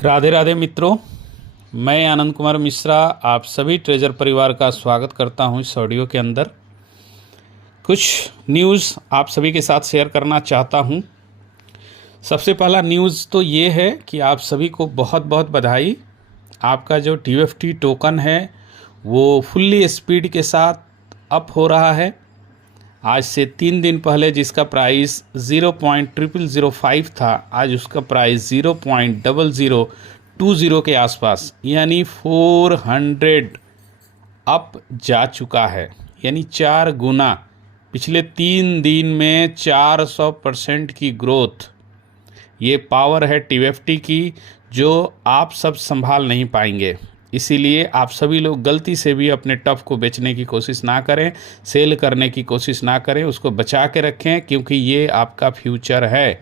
राधे राधे मित्रों, मैं आनंद कुमार मिश्रा आप सभी ट्रेजर परिवार का स्वागत करता हूं इस ऑडियो के अंदर। कुछ न्यूज़ आप सभी के साथ शेयर करना चाहता हूं। सबसे पहला न्यूज़ तो ये है कि आप सभी को बहुत बहुत बधाई। आपका जो TFT टोकन है वो फुल्ली स्पीड के साथ अप हो रहा है। आज से 3 दिन पहले जिसका प्राइस 0.0005 था, आज उसका प्राइस 0.0020 के आसपास यानी 400 अप जा चुका है, यानी 4 गुना। पिछले 3 दिन में 400% की ग्रोथ। ये पावर है TFT की जो आप सब संभाल नहीं पाएंगे। इसीलिए आप सभी लोग गलती से भी अपने टफ को बेचने की कोशिश ना करें, सेल करने की कोशिश ना करें, उसको बचा के रखें, क्योंकि ये आपका फ्यूचर है।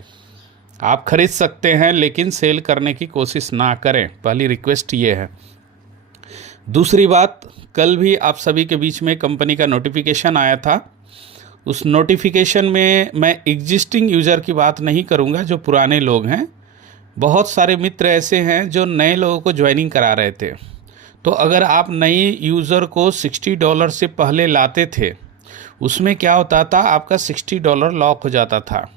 आप खरीद सकते हैं लेकिन सेल करने की कोशिश ना करें, पहली रिक्वेस्ट ये है। दूसरी बात, कल भी आप सभी के बीच में कंपनी का नोटिफिकेशन आया था। उस नोटिफिकेशन में मैं एग्जिस्टिंग यूज़र की बात नहीं करूँगा, जो पुराने लोग हैं। बहुत सारे मित्र ऐसे हैं जो नए लोगों को ज्वाइनिंग करा रहे थे। तो अगर आप नई यूज़र को $60 से पहले लाते थे, उसमें क्या होता था, आपका $60 लॉक हो जाता था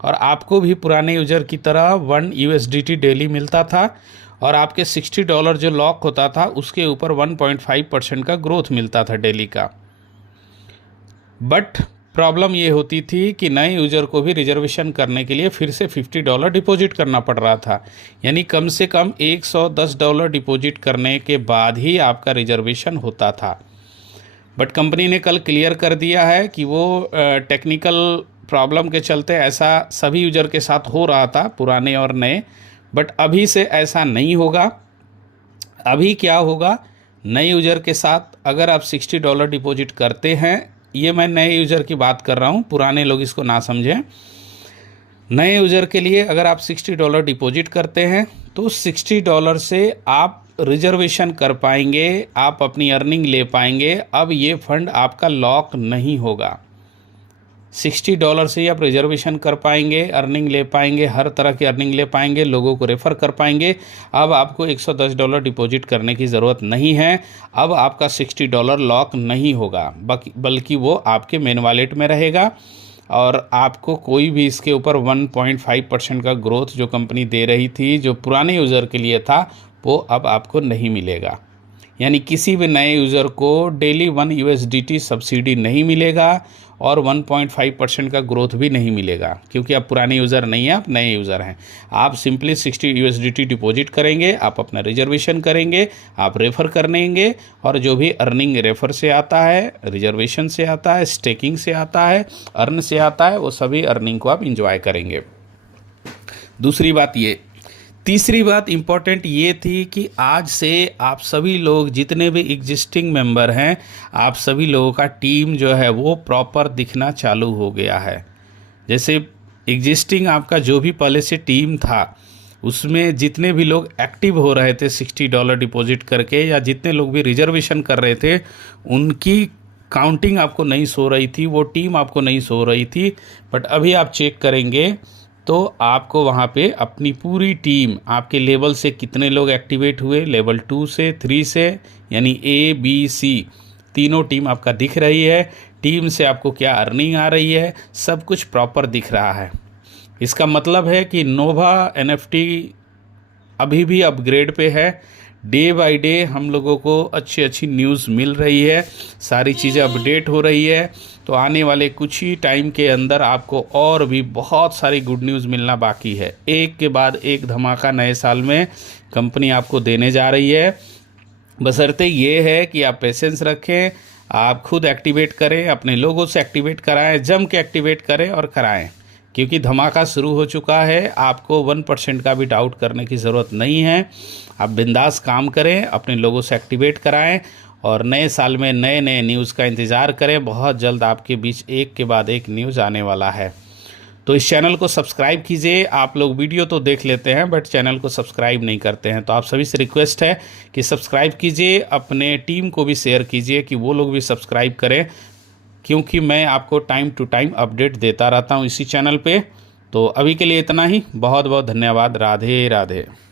और आपको भी पुराने यूज़र की तरह 1 USDT डेली मिलता था और आपके $60 जो लॉक होता था उसके ऊपर 1.5% का ग्रोथ मिलता था डेली का। बट प्रॉब्लम ये होती थी कि नए यूज़र को भी रिजर्वेशन करने के लिए फिर से $50 डिपॉजिट करना पड़ रहा था, यानी कम से कम $110 डिपॉजिट करने के बाद ही आपका रिजर्वेशन होता था। बट कंपनी ने कल क्लियर कर दिया है कि वो टेक्निकल प्रॉब्लम के चलते ऐसा सभी यूज़र के साथ हो रहा था, पुराने और नए। बट अभी से ऐसा नहीं होगा। अभी क्या होगा, नए यूज़र के साथ अगर आप $60 डिपॉजिट करते हैं, ये मैं नए यूज़र की बात कर रहा हूँ, पुराने लोग इसको ना समझें। नए यूज़र के लिए अगर आप $60 डिपॉजिट करते हैं तो $60 से आप रिजर्वेशन कर पाएंगे, आप अपनी अर्निंग ले पाएंगे। अब ये फंड आपका लॉक नहीं होगा। $60 से ही आप रिजर्वेशन कर पाएंगे, अर्निंग ले पाएंगे, हर तरह की अर्निंग ले पाएंगे, लोगों को रेफ़र कर पाएंगे। अब आपको $110 डिपॉजिट करने की ज़रूरत नहीं है। अब आपका $60 लॉक नहीं होगा, बल्कि वो आपके मेन वॉलेट में रहेगा और आपको कोई भी इसके ऊपर 1.5% का ग्रोथ जो कंपनी दे रही थी, जो पुराने यूज़र के लिए था, वो अब आपको नहीं मिलेगा। यानी किसी भी नए यूज़र को डेली 1 USDT सब्सिडी नहीं मिलेगा और 1.5% का ग्रोथ भी नहीं मिलेगा, क्योंकि आप पुराने यूज़र नहीं हैं, आप नए यूज़र हैं। आप सिंपली 60 USDT डिपॉजिट करेंगे, आप अपना रिजर्वेशन करेंगे, आप रेफ़र करेंगे और जो भी अर्निंग रेफ़र से आता है, रिजर्वेशन से आता है, स्टेकिंग से आता है, अर्न से आता है, वो सभी अर्निंग को आप इंजॉय करेंगे। दूसरी बात ये, तीसरी बात इम्पॉर्टेंट ये थी कि आज से आप सभी लोग जितने भी एग्जिस्टिंग मेंबर हैं, आप सभी लोगों का टीम जो है वो प्रॉपर दिखना चालू हो गया है। जैसे एग्जिस्टिंग आपका जो भी पहले से टीम था, उसमें जितने भी लोग एक्टिव हो रहे थे $60 डिपॉजिट करके, या जितने लोग भी रिजर्वेशन कर रहे थे, उनकी काउंटिंग आपको नहीं सो रही थी, वो टीम आपको नहीं सो रही थी। बट अभी आप चेक करेंगे तो आपको वहाँ पे अपनी पूरी टीम, आपके लेवल से कितने लोग एक्टिवेट हुए, लेवल 2 से 3 से, यानी ABC तीनों टीम आपका दिख रही है। टीम से आपको क्या अर्निंग आ रही है, सब कुछ प्रॉपर दिख रहा है। इसका मतलब है कि नोवा NFT अभी भी अपग्रेड पे है। डे बाय डे हम लोगों को अच्छी अच्छी न्यूज़ मिल रही है, सारी चीज़ें अपडेट हो रही है। तो आने वाले कुछ ही टाइम के अंदर आपको और भी बहुत सारी गुड न्यूज़ मिलना बाकी है। एक के बाद एक धमाका नए साल में कंपनी आपको देने जा रही है। बशर्ते ये है कि आप पेशेंस रखें, आप खुद एक्टिवेट करें, अपने लोगों से एक्टिवेट कराएं, जम के एक्टिवेट करें और कराएं, क्योंकि धमाका शुरू हो चुका है। आपको 1% का भी डाउट करने की ज़रूरत नहीं है। आप बिंदास काम करें, अपने लोगों से एक्टिवेट कराएं और नए साल में नए नए न्यूज़ का इंतज़ार करें। बहुत जल्द आपके बीच एक के बाद एक न्यूज़ आने वाला है। तो इस चैनल को सब्सक्राइब कीजिए। आप लोग वीडियो तो देख लेते हैं बट चैनल को सब्सक्राइब नहीं करते हैं, तो आप सभी से रिक्वेस्ट है कि सब्सक्राइब कीजिए, अपने टीम को भी शेयर कीजिए कि वो लोग भी सब्सक्राइब करें, क्योंकि मैं आपको टाइम टू टाइम अपडेट देता रहता हूं इसी चैनल पे। तो अभी के लिए इतना ही। बहुत बहुत धन्यवाद। राधे राधे।